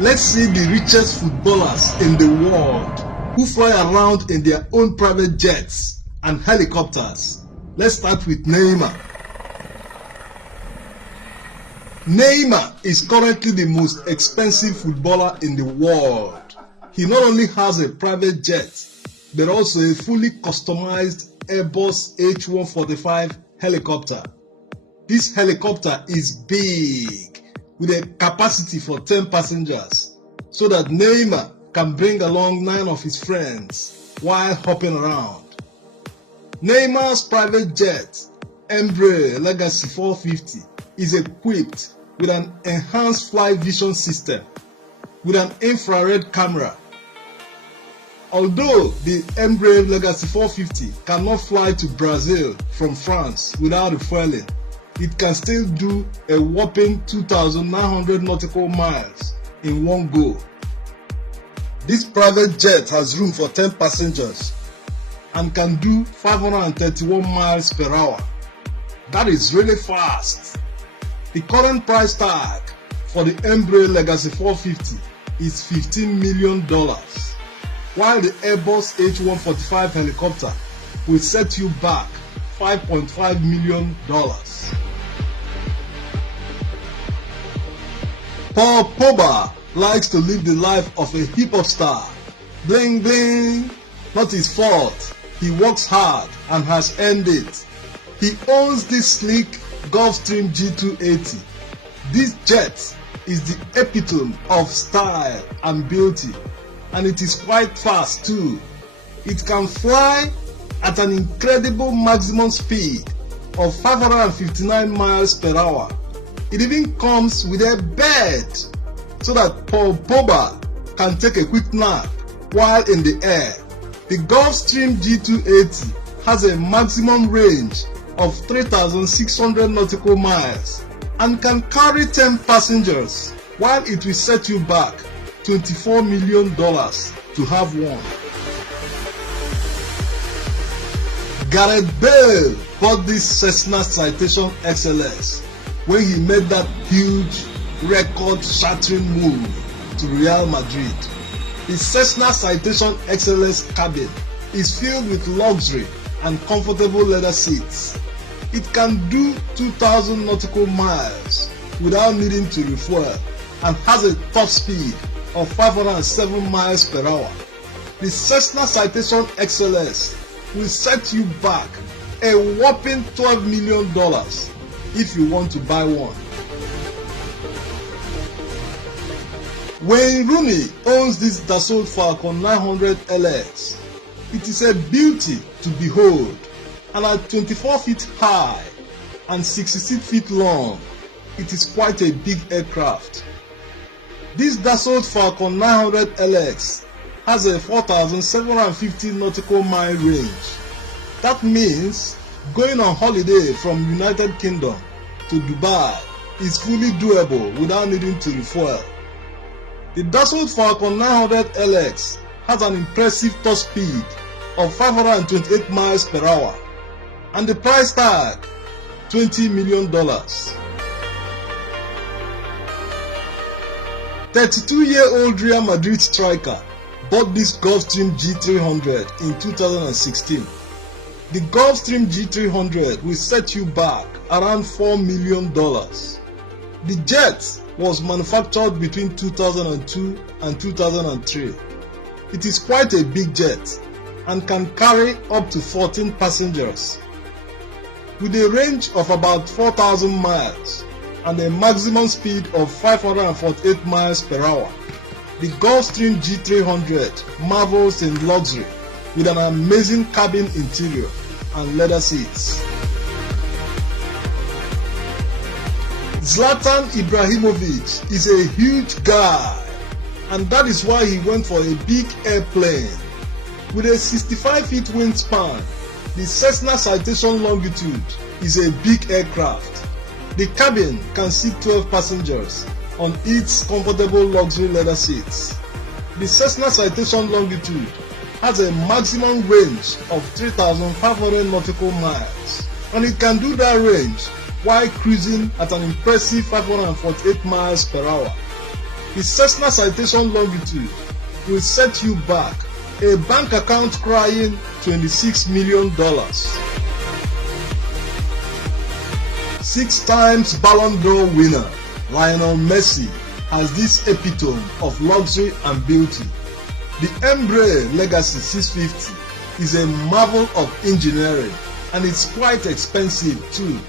Let's see the richest footballers in the world who fly around in their own private jets and helicopters. Let's start with Neymar. Neymar is currently the most expensive footballer in the world. He not only has a private jet, but also a fully customized Airbus H145 helicopter. This helicopter is big, with a capacity for 10 passengers, so that Neymar can bring along 9 of his friends while hopping around. Neymar's private jet, Embraer Legacy 450, is equipped with an enhanced flight vision system with an infrared camera. Although the Embraer Legacy 450 cannot fly to Brazil from France without refueling, it can still do a whopping 2,900 nautical miles in one go. This private jet has room for 10 passengers and can do 531 miles per hour. That is really fast. The current price tag for the Embraer Legacy 450 is $15 million, while the Airbus H145 helicopter will set you back $5.5 million. Paul Pogba likes to live the life of a hip-hop star. Bling bling, not his fault. He works hard and has earned it. He owns this sleek Gulfstream G280. This jet is the epitome of style and beauty, and it is quite fast too. It can fly at an incredible maximum speed of 559 miles per hour. It even comes with a bed so that Paul Pogba can take a quick nap while in the air. The Gulfstream G280 has a maximum range of 3,600 nautical miles and can carry 10 passengers, while it will set you back $24 million to have one. Gareth Bale bought this Cessna Citation XLS when he made that huge record-shattering move to Real Madrid. The Cessna Citation XLS cabin is filled with luxury and comfortable leather seats. It can do 2,000 nautical miles without needing to refuel and has a top speed of 507 miles per hour. The Cessna Citation XLS will set you back a whopping $12 million if you want to buy one. Wayne Rooney owns this Dassault Falcon 900 LX. It is a beauty to behold, and at 24 feet high and 66 feet long, it is quite a big aircraft. This Dassault Falcon 900 LX has a 4,750 nautical mile range. That means going on holiday from United Kingdom to Dubai is fully doable without needing to refuel. The Dassault Falcon 900 LX has an impressive top speed of 528 miles per hour, and the price tag $20 million. 32-year-old Real Madrid striker bought this Gulfstream G300 in 2016. The Gulfstream G300 will set you back around $4 million. The jet was manufactured between 2002 and 2003. It is quite a big jet and can carry up to 14 passengers. With a range of about 4,000 miles and a maximum speed of 548 miles per hour, the Gulfstream G300 marvels in luxury with an amazing cabin interior and leather seats. Zlatan Ibrahimovic is a huge guy, and that is why he went for a big airplane. With a 65 feet wingspan, the Cessna Citation Longitude is a big aircraft. The cabin can seat 12 passengers on its comfortable luxury leather seats. The Cessna Citation Longitude has a maximum range of 3,500 nautical miles, and it can do that range while cruising at an impressive 548 miles per hour. The Cessna Citation Longitude will set you back a bank account crying $26 million. 6 times Ballon d'Or winner Lionel Messi has this epitome of luxury and beauty. The Embraer Legacy 650 is a marvel of engineering, and it's quite expensive too.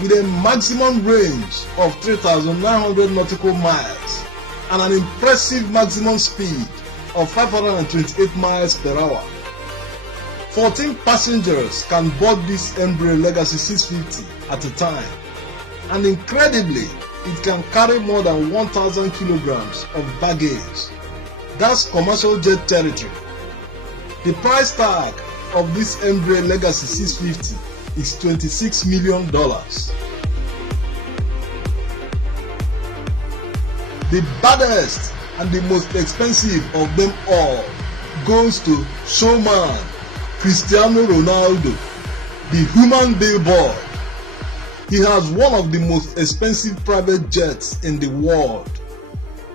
With a maximum range of 3,900 nautical miles and an impressive maximum speed of 528 miles per hour. 14 passengers can board this Embraer Legacy 650 at a time, and incredibly, it can carry more than 1,000 kilograms of baggage. That's commercial jet territory. The price tag of this Embraer Legacy 650 is $26 million. The baddest and the most expensive of them all goes to showman Cristiano Ronaldo, the human billboard. He has one of the most expensive private jets in the world,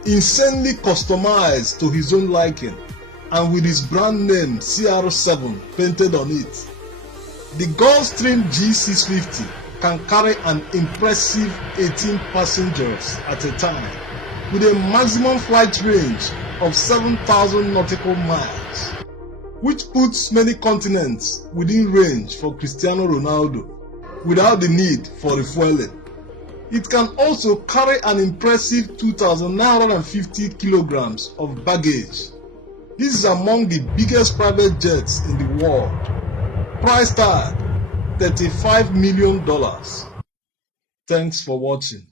insanely customized to his own liking, and with his brand name CR7 painted on it. The Gulfstream G650 can carry an impressive 18 passengers at a time, with a maximum flight range of 7,000 nautical miles, which puts many continents within range for Cristiano Ronaldo without the need for refueling. It can also carry an impressive 2,950 kilograms of baggage. This is among the biggest private jets in the world. Price tag $35 million. Thanks for watching.